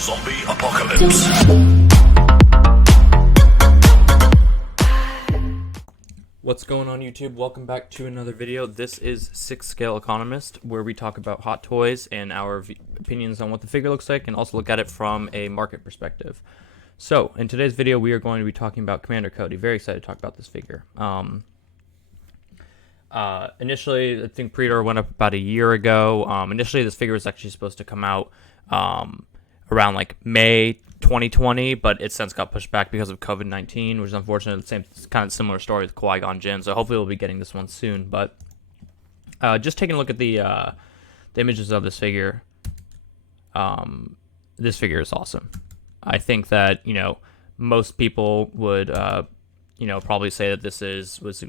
Zombie Apocalypse. What's going on, YouTube? Welcome back to another video. This is 6 Scale Economist, where we talk about hot toys and our opinions on what the figure looks like, and also look at it from a market perspective. So, in today's video, we are going to be talking about Commander Cody. Very excited to talk about this figure. Initially, I think pre-order went up about a year ago. Initially, this figure was actually supposed to come out around like May 2020, but it since got pushed back because of COVID-19, which is unfortunate. The same kind of similar story with Qui-Gon Jinn, so hopefully we'll be getting this one soon. But just taking a look at the images of this figure is awesome. I think that, most people would, probably say that this was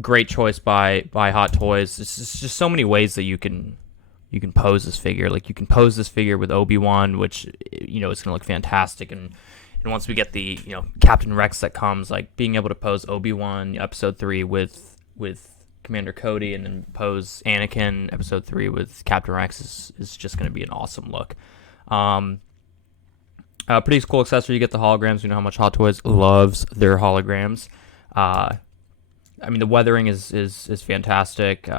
great choice by Hot Toys. It's just so many ways that you can pose this figure. Like, you can pose this figure with Obi-Wan, which, it's going to look fantastic. And once we get the, Captain Rex that comes, like, being able to pose Obi-Wan Episode 3 with Commander Cody, and then pose Anakin Episode 3 with Captain Rex is just going to be an awesome look. Pretty cool accessory. You get the holograms. You know how much Hot Toys loves their holograms. The weathering is fantastic.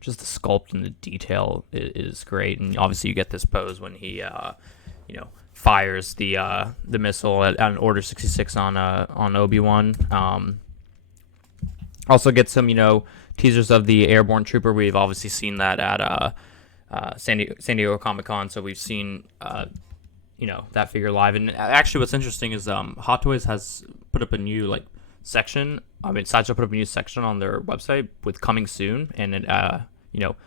Just the sculpt and the detail is great, and obviously you get this pose when he, fires the missile at Order 66 on Obi-Wan. Also get some, teasers of the Airborne Trooper. We've obviously seen that at San Diego Comic-Con, so we've seen that figure live. And actually, what's interesting is Hot Toys has put up a new section. Sideshow put up a new section on their website with coming soon, and it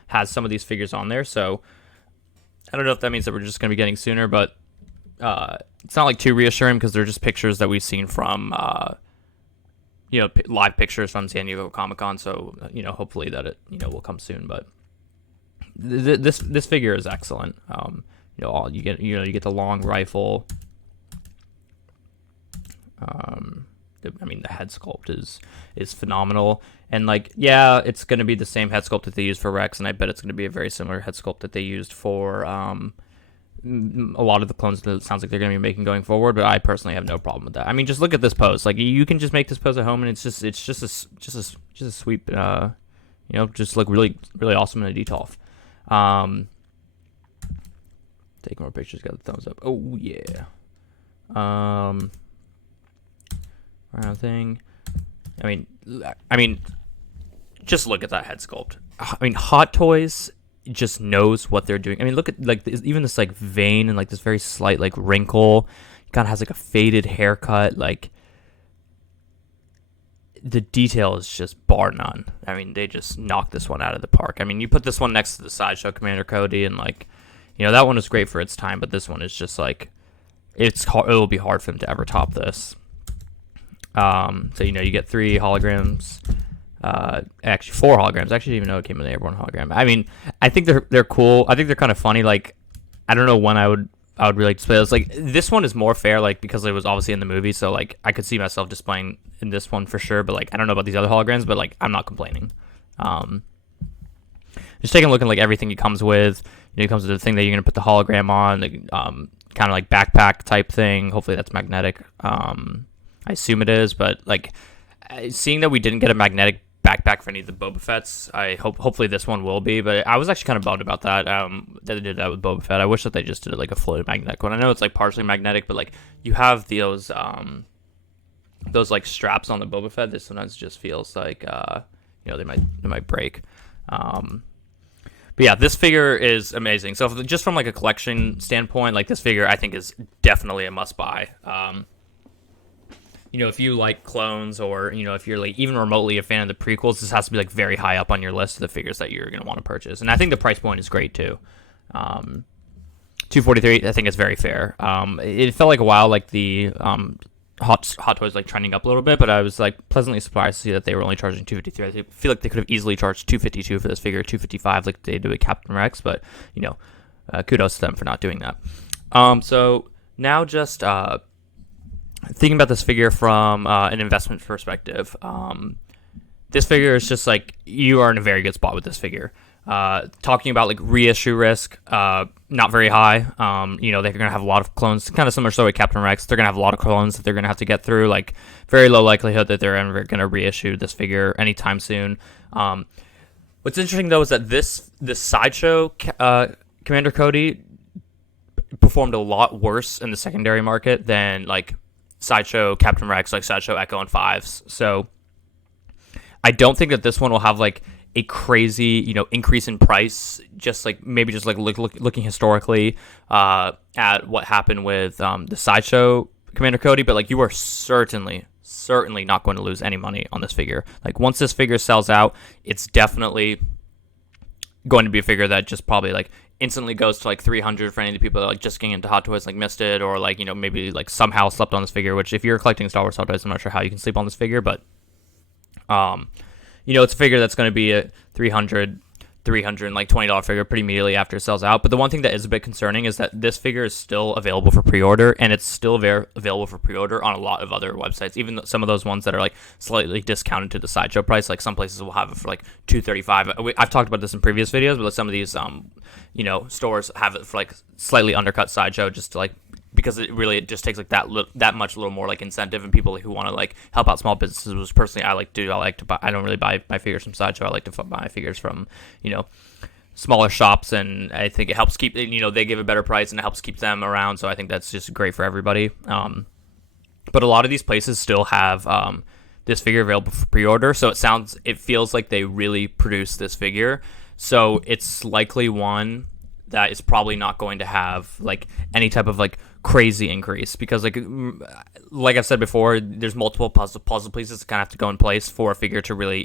has some of these figures on there. So I don't know if that means that we're just going to be getting sooner, but it's not too reassuring, because they're just pictures that we've seen from live pictures from San Diego Comic-Con. So hopefully that it will come soon. But this figure is excellent. You get the long rifle. The head sculpt is phenomenal, and it's going to be the same head sculpt that they used for Rex, and I bet it's going to be a very similar head sculpt that they used for a lot of the clones that it sounds like they're going to be making going forward. But I personally have no problem with that. Just look at this pose. You can just make this pose at home, and it's just a sweep. Just look really, really awesome in a detail. Take more pictures. Got the thumbs up. Oh yeah. Round thing. Just look at that head sculpt. Hot Toys just knows what they're doing. Look at even this vein and this very slight wrinkle. Kind of has a faded haircut. The detail is just bar none. They just knocked this one out of the park. You put this one next to the Sideshow Commander Cody, and that one was great for its time, but this one is just it'll be hard for them to ever top this. So you get 3 holograms, actually 4 holograms. I actually didn't even know it came with an Airborne hologram. I think they're cool. I think they're kind of funny. I don't know when I would really display this. This one is more fair, because it was obviously in the movie, so I could see myself displaying in this one for sure. But I don't know about these other holograms, but I'm not complaining. Just taking a look at everything it comes with. It comes with the thing that you're gonna put the hologram on, kind of backpack type thing. Hopefully that's magnetic. I assume it is, but seeing that we didn't get a magnetic backpack for any of the Boba Fett's, hopefully this one will be. But I was actually kind of bummed about that. That they did that with Boba Fett. I wish that they just did a floated magnetic one. I know it's partially magnetic, but you have those straps on the Boba Fett. This sometimes just feels they might break. But yeah, this figure is amazing. So just from a collection standpoint, this figure I think is definitely a must buy. If you like clones, or if you're even remotely a fan of the prequels, this has to be very high up on your list of the figures that you're going to want to purchase. And I think the price point is great too. $243, I think is very fair. It felt like a while the Hot Toys trending up a little bit, but I was pleasantly surprised to see that they were only charging $253. I feel like they could have easily charged $252 for this figure, $255 like they did with Captain Rex, but kudos to them for not doing that. So now just thinking about this figure from an investment perspective, this figure is just you are in a very good spot with this figure. Talking about like reissue risk, not very high. They're gonna have a lot of clones, kind of similar story with Captain Rex. They're gonna have a lot of clones that they're gonna have to get through. Like, very low likelihood that they're ever gonna reissue this figure anytime soon. What's interesting though is that this Sideshow Commander Cody performed a lot worse in the secondary market than like Sideshow Captain Rex, like Sideshow Echo and Fives. So I don't think that this one will have like a crazy, increase in price. Just like maybe just like looking historically at what happened with the Sideshow Commander Cody, but like you are certainly not going to lose any money on this figure. Like once this figure sells out, it's definitely going to be a figure that just probably like instantly goes to like 300 for any of the people that like just getting into Hot Toys, like missed it, or like maybe like somehow slept on this figure. Which if you're collecting Star Wars Hot Toys, I'm not sure how you can sleep on this figure, but it's a figure that's going to be a $300 and like $20 figure pretty immediately after it sells out. But the one thing that is a bit concerning is that this figure is still available for pre-order, and it's still available for pre-order on a lot of other websites. Even some of those ones that are like slightly discounted to the Sideshow price, like some places will have it for like $235. I've talked about this in previous videos, but some of these stores have it for like slightly undercut Sideshow, just to like, because it just takes like that much little more like incentive, and people who want to like help out small businesses, which personally I like to buy. I don't really buy my figures from Sideshow. I like to buy figures from smaller shops, and I think it helps keep they give a better price and it helps keep them around. So I think that's just great for everybody. But a lot of these places still have this figure available for pre-order, so it feels like they really produced this figure. So it's likely one that is probably not going to have like any type of like crazy increase, because like I've said before, there's multiple puzzle pieces that kind of have to go in place for a figure to really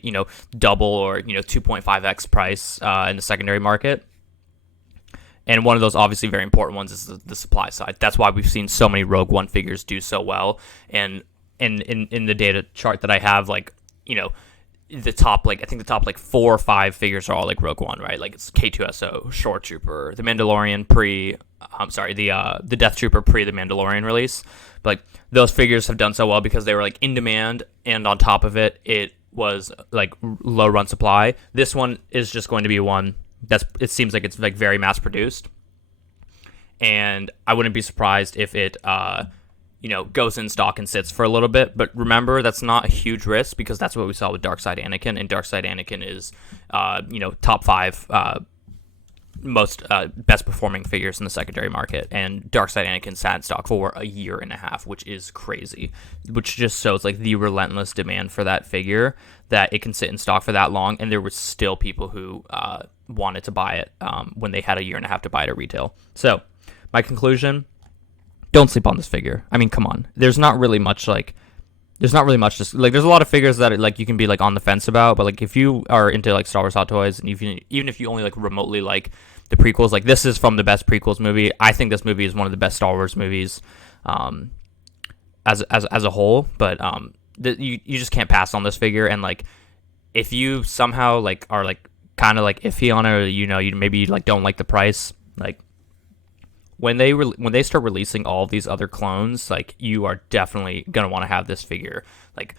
double or 2.5x price in the secondary market. And one of those obviously very important ones is the supply side. That's why we've seen so many Rogue One figures do so well. And in the data chart that I have, like the top, like I think the top like 4 or 5 figures are all like Rogue One, right? Like it's K2SO, Shore Trooper, the Mandalorian the Death Trooper pre the Mandalorian release. But like those figures have done so well because they were like in demand, and on top of it, it was like low run supply. This one is just going to be one it seems like it's like very mass produced, and I wouldn't be surprised if it goes in stock and sits for a little bit. But remember, that's not a huge risk, because that's what we saw with Dark Side Anakin, and Dark Side Anakin is, top 5 most best performing figures in the secondary market, and Dark Side Anakin sat in stock for a year and a half, which is crazy, which just shows like the relentless demand for that figure, that it can sit in stock for that long, and there were still people who wanted to buy it when they had a year and a half to buy it at retail. So my conclusion: don't sleep on this figure. I mean, come on. There's not really much just like, there's a lot of figures that like you can be like on the fence about, but like if you are into like Star Wars Hot Toys, and even if you only like remotely like the prequels, like this is from the best prequels movie. I think this movie is one of the best Star Wars movies as a whole, but you just can't pass on this figure. And like if you somehow like are like kind of like iffy on it, or you maybe like don't like the price, like when they start releasing all these other clones, like you are definitely gonna want to have this figure. Like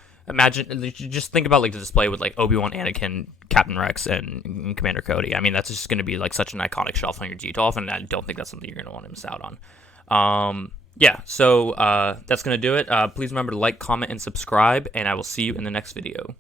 just think about like the display with like Obi-Wan, Anakin, Captain Rex, and Commander Cody. I mean, that's just gonna be like such an iconic shelf on your G12, and I don't think that's something you're gonna want to miss out on. So that's gonna do it. Please remember to like, comment, and subscribe, and I will see you in the next video.